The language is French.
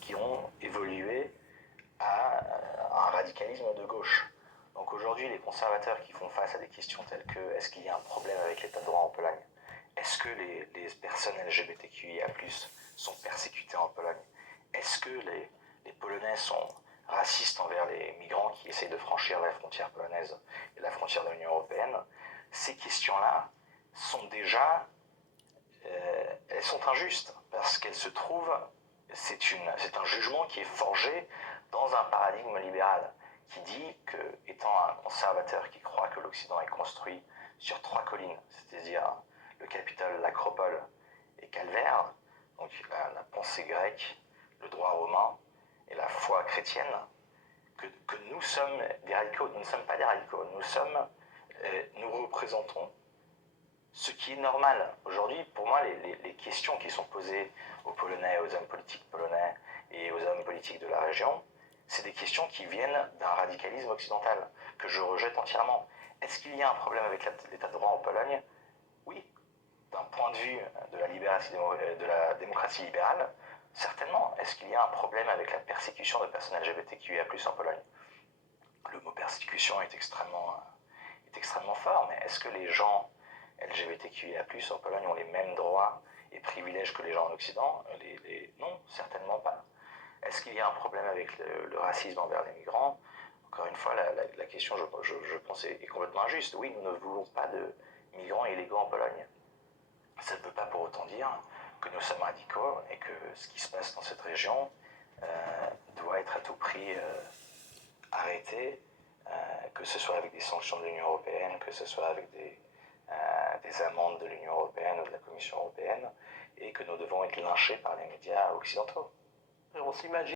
qui ont évolué à un radicalisme de gauche. Donc aujourd'hui, les conservateurs qui font face à des questions telles que est-ce qu'il y a un problème avec l'état de droit en Pologne? Est-ce que les personnes LGBTQIA+, sont persécutées en Pologne? Est-ce que les Polonais sont racistes envers les migrants qui essayent de franchir la frontière polonaise et la frontière de l'Union européenne? Ces questions-là sont déjà... elles sont injustes parce qu'elles se trouvent... C'est un jugement qui est forgé dans un paradigme libéral qui dit que, étant un conservateur qui croit que l'Occident est construit sur 3 collines, c'est-à-dire le Capitole, l'Acropole et Calvaire, donc la pensée grecque, le droit romain et la foi chrétienne, que nous sommes des radicaux. Nous ne sommes pas des radicaux, nous représentons ce qui est normal. Aujourd'hui, pour moi, les questions qui sont posées aux Polonais, aux hommes politiques polonais et aux hommes politiques de la région, c'est des questions qui viennent d'un radicalisme occidental, que je rejette entièrement. Est-ce qu'il y a un problème avec l'état de droit en Pologne? Oui. D'un point de vue de la démocratie libérale, certainement. Est-ce qu'il y a un problème avec la persécution de personnes LGBTQIA+ en Pologne? Le mot persécution est extrêmement fort, mais est-ce que les gens LGBTQIA+, en Pologne ont les mêmes droits et privilèges que les gens en Occident? Non, certainement pas. Est-ce qu'il y a un problème avec le racisme envers les migrants? Encore une fois, la question, je pense, est complètement injuste. Oui, nous ne voulons pas de migrants illégaux en Pologne. Ça ne peut pas pour autant dire que nous sommes radicaux et que ce qui se passe dans cette région doit être à tout prix arrêté, que ce soit avec des sanctions de l'Union européenne, que ce soit avec des amendes de l'Union européenne ou de la Commission européenne, et que nous devons être lynchés par les médias occidentaux. On s'imagine